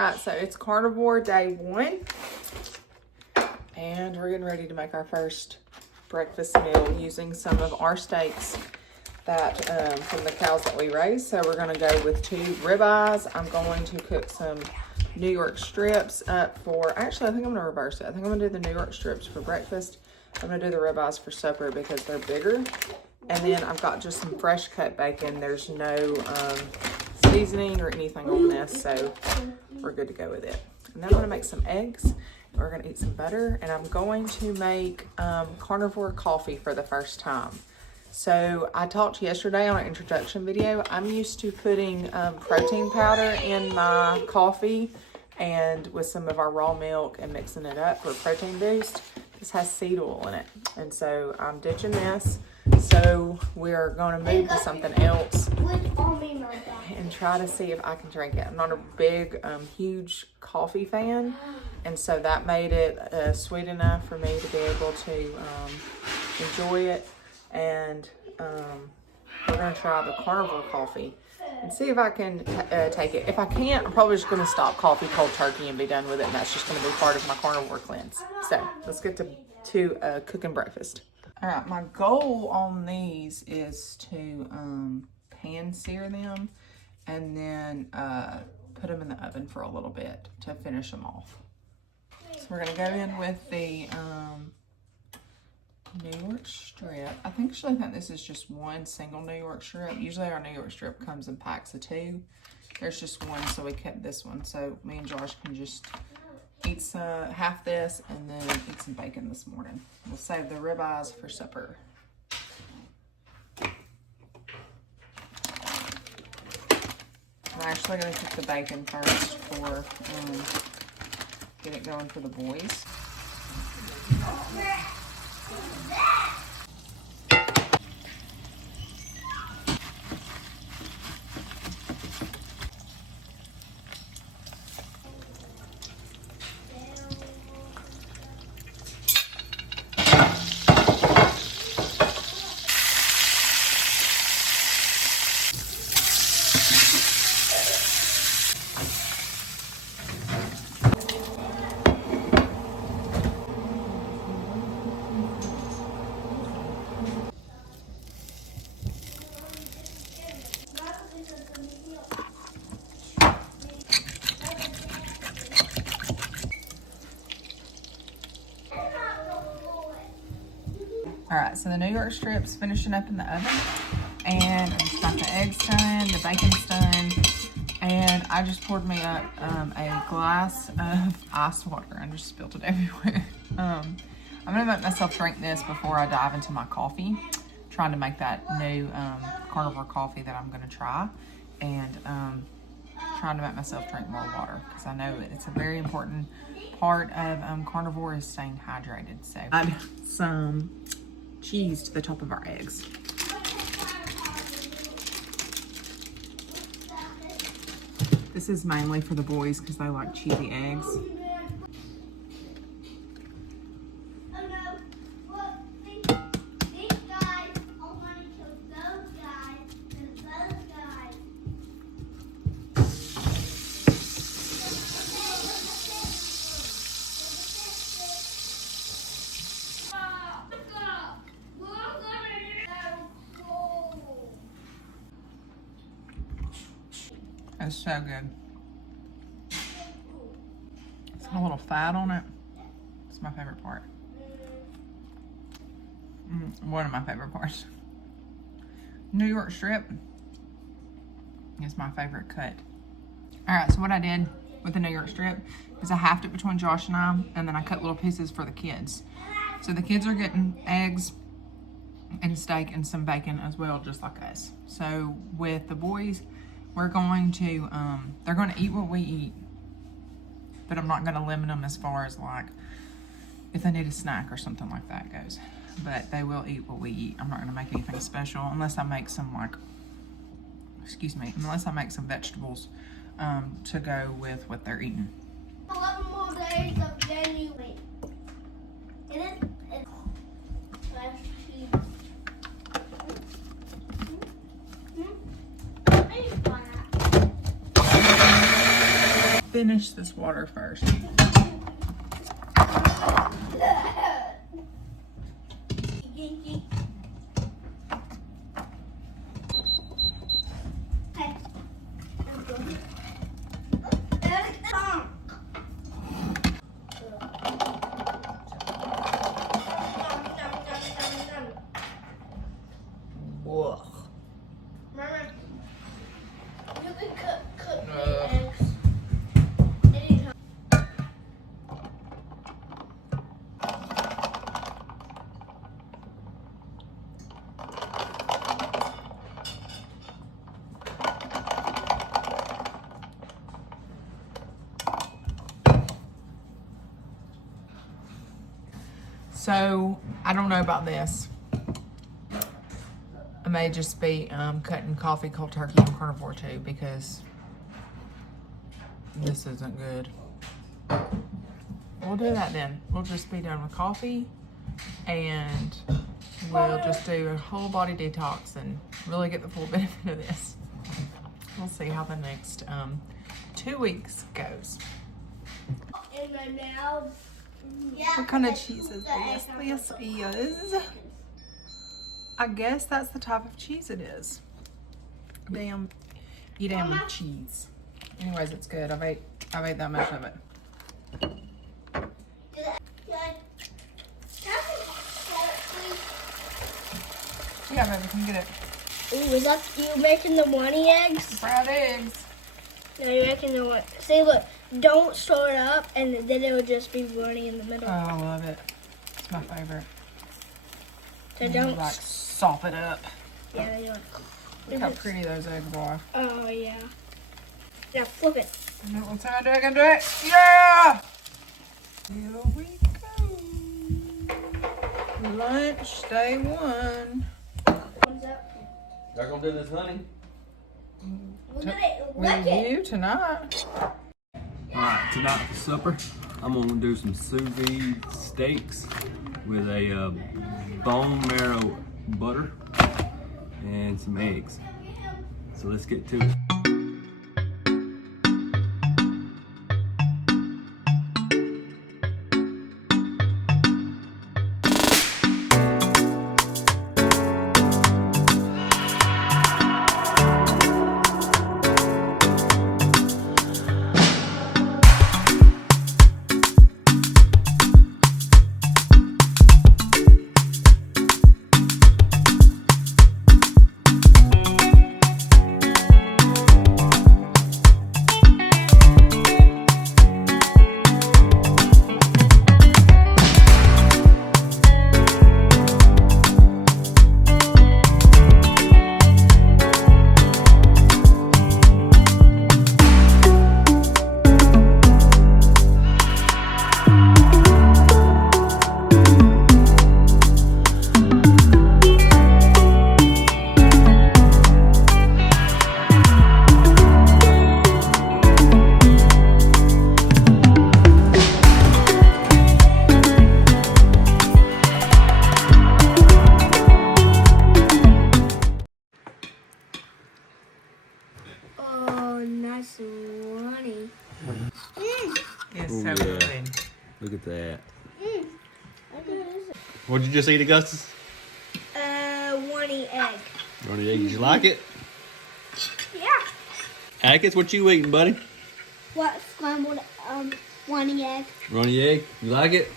Alright, so it's carnivore day 1. And we're getting ready to make our first breakfast meal using some of our steaks that from the cows that we raise. So we're going to go with 2 ribeyes. I'm going to cook some New York strips up for, actually I think I'm going to reverse it. I think I'm going to do the New York strips for breakfast. I'm going to do the ribeyes for supper because they're bigger. And then I've got just some fresh cut bacon. There's no seasoning or anything on this, so we're good to go with it. And then I'm going to make some eggs. We're going to eat some butter, and I'm going to make carnivore coffee for the first time. So I talked yesterday on an introduction video. I'm used to putting protein powder in my coffee and with some of our raw milk and mixing it up for a protein boost. This has seed oil in it, and so I'm ditching this. So we're going to move to something else and try to see if I can drink it. I'm not a big, huge coffee fan, and so that made it sweet enough for me to be able to enjoy it. And we're going to try the carnivore coffee and see if I can take it. If I can't, I'm probably just going to stop coffee cold turkey and be done with it, and that's just going to be part of my carnivore cleanse. So let's get to cooking breakfast. All right, my goal on these is to pan sear them and then put them in the oven for a little bit to finish them off. So we're gonna go in with the New York strip. I think this is just one single New York strip. Usually our New York strip comes in packs of 2. There's just one, so we kept this one. So me and Josh can just eat half this and then eat some bacon this morning. We'll save the ribeyes for supper. I'm actually going to cook the bacon first for get it going for the boys. All right, so the New York strip's finishing up in the oven, and I just got the eggs done, the bacon's done, and I just poured me up a glass of ice water. I just spilled it everywhere. I'm gonna make myself drink this before I dive into my coffee, trying to make that new carnivore coffee that I'm gonna try, and trying to make myself drink more water because I know it's a very important part of carnivore is staying hydrated. So add some cheese to the top of our eggs. This is mainly for the boys because they like cheesy eggs. It's so good. It's got a little fat on it. It's my favorite part. One of my favorite parts. New York strip is my favorite cut. All right, so what I did with the New York strip is I halved it between Josh and then I cut little pieces for the kids. So the kids are getting eggs and steak and some bacon as well, just like us. So with the boys, we're going to, they're going to eat what we eat, but I'm not going to limit them as far as like if they need a snack or something like that goes. But they will eat what we eat. I'm not going to make anything special unless I make some unless I make some vegetables to go with what they're eating. 11 more days of January. And it's finish this water first. Whoa. Mama, you can cook the eggs anytime. So, I don't know about this. I may just be cutting coffee cold turkey on Carnivore too, because this isn't good. We'll do that then. We'll just be done with coffee, and we'll just do a whole body detox and really get the full benefit of this. We'll see how the next 2 weeks goes. In my mouth. Yeah, What kind of cheese is this? This is, I guess that's the type of cheese it is. Damn, you damn cheese. Anyways, it's good. I've ate that much of it. Yeah, baby, come get it. Ooh, is that you making the money eggs? Fried eggs. No, you're making the one. See, look, don't stir it up, and then it would just be running in the middle. Oh, I love it. It's my favorite. So And don't. you, like, sop it up. Yeah, you want. Look how pretty those eggs are. Oh yeah. Now flip it. Let's how I do it. I can do it. Yeah! Here we go. Lunch day one. Thumbs up. Y'all gonna do this, honey? Look at it. Look With it. you tonight. Alright, tonight for supper, I'm gonna do some sous vide steaks with a bone marrow butter and some eggs. So let's get to it. Oh, nice and runny. It's Ooh, so yeah. good. Look at that. How good is it? What'd you just eat, Augustus? Runny egg. Runny egg. Did you like it? Yeah. Atticus, what you eating, buddy? What scrambled runny egg? Runny egg. You like it?